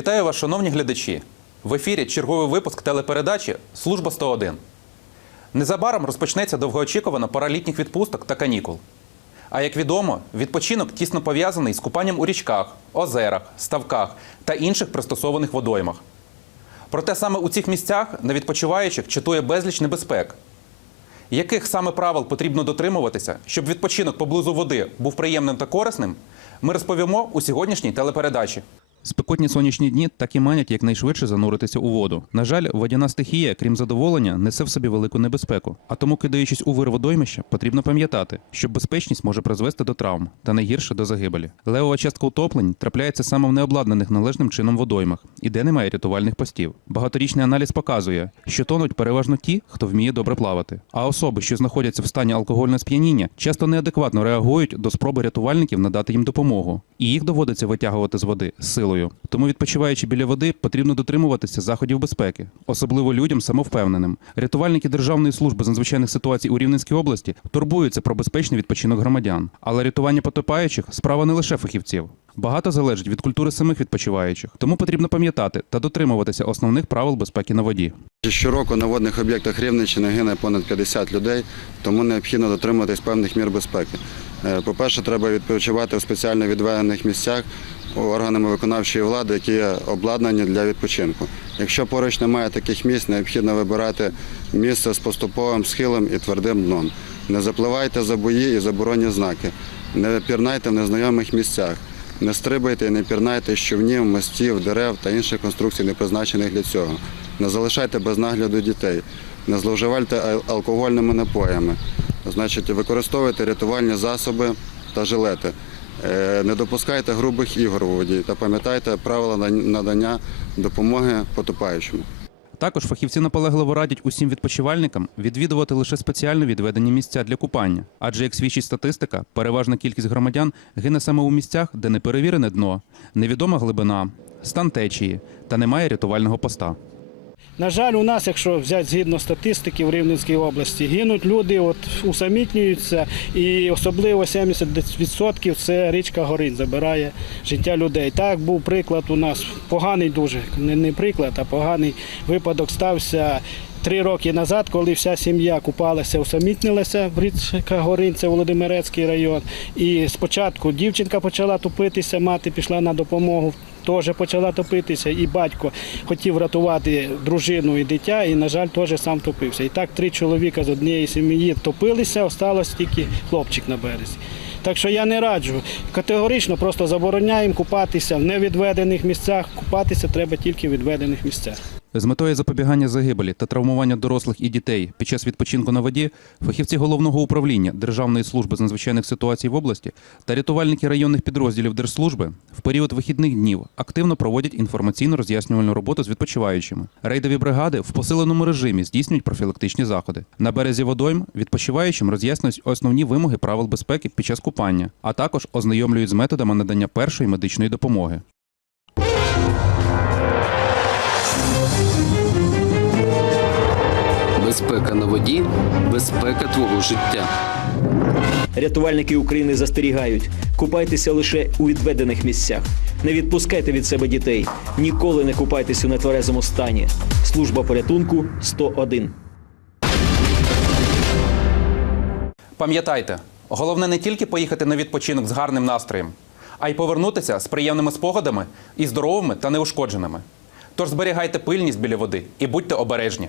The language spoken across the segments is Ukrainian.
Вітаю вас, шановні глядачі. В ефірі черговий випуск телепередачі Служба 101. Незабаром розпочнеться довгоочікувана пора літніх відпусток та канікул. А як відомо, відпочинок тісно пов'язаний з купанням у річках, озерах, ставках та інших пристосованих водоймах. Проте саме у цих місцях на відпочиваючих читує безліч небезпек. Яких саме правил потрібно дотримуватися, щоб відпочинок поблизу води був приємним та корисним, ми розповімо у сьогоднішній телепередачі. Спекотні сонячні дні так і манять якнайшвидше зануритися у воду. На жаль, водяна стихія, крім задоволення, несе в собі велику небезпеку. А тому, кидаючись у вир водоймища, потрібно пам'ятати, що безпечність може призвести до травм та найгірше до загибелі. Левова частка утоплень трапляється саме в необладнаних належним чином водоймах, і де немає рятувальних постів. Багаторічний аналіз показує, що тонуть переважно ті, хто вміє добре плавати. А особи, що знаходяться в стані алкогольного сп'яніння, часто неадекватно реагують до спроби рятувальників надати їм допомогу, і їх доводиться витягувати з води з силою. Тому, відпочиваючи біля води, потрібно дотримуватися заходів безпеки, особливо людям самовпевненим. Рятувальники Державної служби з надзвичайних ситуацій у Рівненській області турбуються про безпечний відпочинок громадян. Але рятування потопаючих справа не лише фахівців. Багато залежить від культури самих відпочиваючих, тому потрібно пам'ятати та дотримуватися основних правил безпеки на воді. Щороку на водних об'єктах Рівненщини гине понад 50 людей, тому необхідно дотримуватись певних мір безпеки. Е, По-перше, треба відпочивати у спеціально відведених місцях органами виконавчої влади, які є обладнані для відпочинку. Якщо поруч немає таких місць, необхідно вибирати місце з поступовим схилом і твердим дном. Не запливайте за бої і заборонні знаки, не пірнайте в незнайомих місцях. Не стрибайте і не пірнайте з човнів, мостів, дерев та інших конструкцій, не призначених для цього. Не залишайте без нагляду дітей, не зловживайте ал- алкогольними напоями. Значить, використовуйте рятувальні засоби та жилети. Е, Не допускайте грубих ігор у воді та пам'ятайте правила над- надання допомоги потопаючому. Також фахівці наполегливо радять усім відпочивальникам відвідувати лише спеціально відведені місця для купання. Адже, як свідчить статистика, переважна кількість громадян гине саме у місцях, де не перевірене дно, невідома глибина, стан течії та немає рятувального поста. На жаль, у нас, якщо взяти згідно статистики в Рівненській області, гинуть люди, от усамітнюються, і особливо 70% це річка Горинь забирає життя людей. Так був приклад у нас поганий дуже, не, приклад, а поганий випадок стався. Три роки назад, коли вся сім'я купалася, усамітнилася в річка Горинь, це Володимирецький район. І спочатку дівчинка почала топитися, мати пішла на допомогу, теж почала топитися, і батько хотів рятувати дружину і дитя, і, на жаль, теж сам топився. І так три чоловіка з однієї сім'ї топилися, осталось тільки хлопчик на березі. Так що я не раджу. Категорично просто забороняємо купатися в невідведених місцях. Купатися треба тільки в відведених місцях. З метою запобігання загибелі та травмування дорослих і дітей під час відпочинку на воді фахівці головного управління Державної служби з надзвичайних ситуацій в області та рятувальники районних підрозділів держслужби в період вихідних днів активно проводять інформаційно роз'яснювальну роботу з відпочиваючими. Рейдові бригади в посиленому режимі здійснюють профілактичні заходи. На березі водойм відпочиваючим роз'яснюють основні вимоги правил безпеки під час купання, а також ознайомлюють з методами надання першої медичної допомоги. Безпека на воді, безпека твого життя. Рятувальники України застерігають: купайтеся лише у відведених місцях. Не відпускайте від себе дітей. Ніколи не купайтеся у нетверезому стані. Служба порятунку 101. Пам'ятайте, головне не тільки поїхати на відпочинок з гарним настроєм, а й повернутися з приємними спогадами і здоровими та неушкодженими. Тож зберігайте пильність біля води і будьте обережні.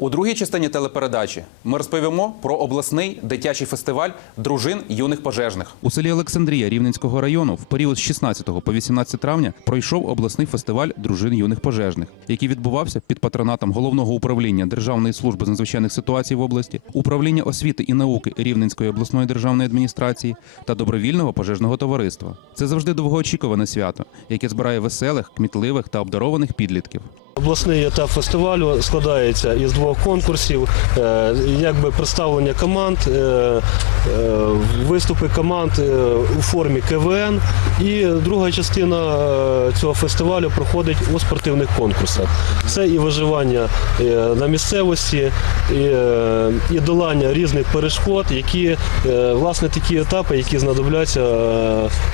У другій частині телепередачі ми розповімо про обласний дитячий фестиваль дружин юних пожежних. У селі Олександрія Рівненського району в період з 16 по 18 травня пройшов обласний фестиваль дружин юних пожежних, який відбувався під патронатом головного управління Державної служби з надзвичайних ситуацій в області, управління освіти і науки Рівненської обласної державної адміністрації та добровільного пожежного товариства. Це завжди довгоочікуване свято, яке збирає веселих, кмітливих та обдарованих підлітків. Обласний етап фестивалю складається із двох двох конкурсів, е, якби представлення команд, е, е, виступи команд у формі КВН. І друга частина цього фестивалю проходить у спортивних конкурсах. Це і виживання на місцевості, і, долання різних перешкод, які власне такі етапи, які знадобляться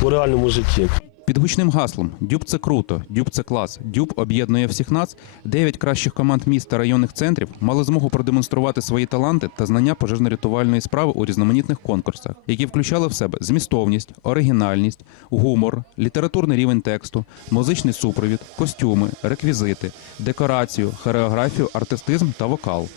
у реальному житті. Під гучним гаслом Дюб це круто, Дюб це клас, Дюб об'єднує всіх нас. Дев'ять кращих команд міст та районних центрів мали змогу продемонструвати свої таланти та знання пожежно-рятувальної справи у різноманітних конкурсах, які включали в себе змістовність, оригінальність, гумор, літературний рівень тексту, музичний супровід, костюми, реквізити, декорацію, хореографію, артистизм та вокал.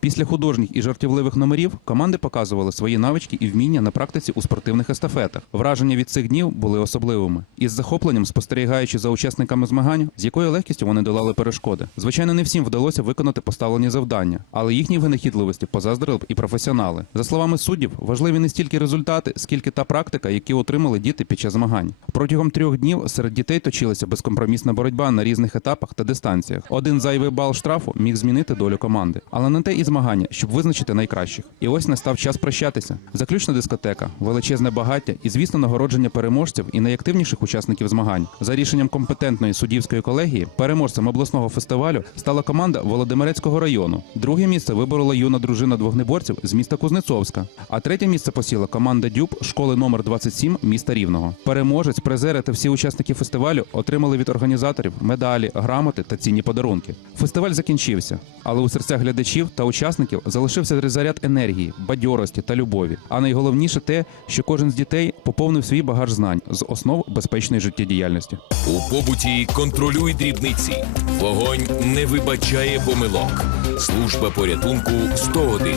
Після художніх і жартівливих номерів команди показували свої навички і вміння на практиці у спортивних естафетах. Враження від цих днів були особливими. Із захопленням спостерігаючи за учасниками змагань, з якою легкістю вони долали перешкоди. Звичайно, не всім вдалося виконати поставлені завдання, але їхній винахідливості позаздрили б і професіонали. За словами суддів, важливі не стільки результати, скільки та практика, які отримали діти під час змагань. Протягом трьох днів серед дітей точилася безкомпромісна боротьба на різних етапах та дистанціях. Один зайвий бал штрафу міг змінити долю команди, але не те і змагання, щоб визначити найкращих. І ось настав час прощатися. Заключна дискотека, величезне багаття і, звісно, нагородження переможців і найактивніших учасників змагань. За рішенням компетентної суддівської колегії, переможцем обласного фестивалю стала команда Володимирецького району. Друге місце виборола юна дружина вогнеборців з міста Кузнецовська. А третє місце посіла команда Дюб школи номер 27 міста Рівного. Переможець, призери та всі учасники фестивалю отримали від організаторів медалі, грамоти та цінні подарунки. Фестиваль закінчився, але у серцях глядачів та учасників учасників залишився заряд енергії, бадьорості та любові. А найголовніше те, що кожен з дітей поповнив свій багаж знань з основ безпечної життєдіяльності. У побуті контролюй дрібниці. Вогонь не вибачає помилок. Служба порятунку 101.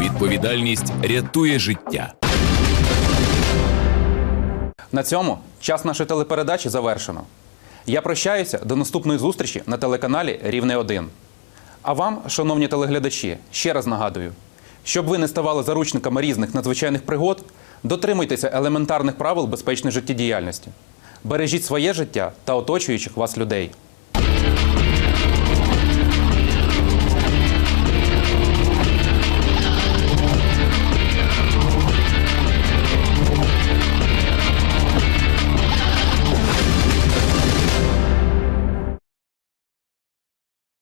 Відповідальність рятує життя. На цьому час нашої телепередачі завершено. Я прощаюся до наступної зустрічі на телеканалі Рівне 1. А вам, шановні телеглядачі, ще раз нагадую: щоб ви не ставали заручниками різних надзвичайних пригод, дотримуйтеся елементарних правил безпечної життєдіяльності. Бережіть своє життя та оточуючих вас людей.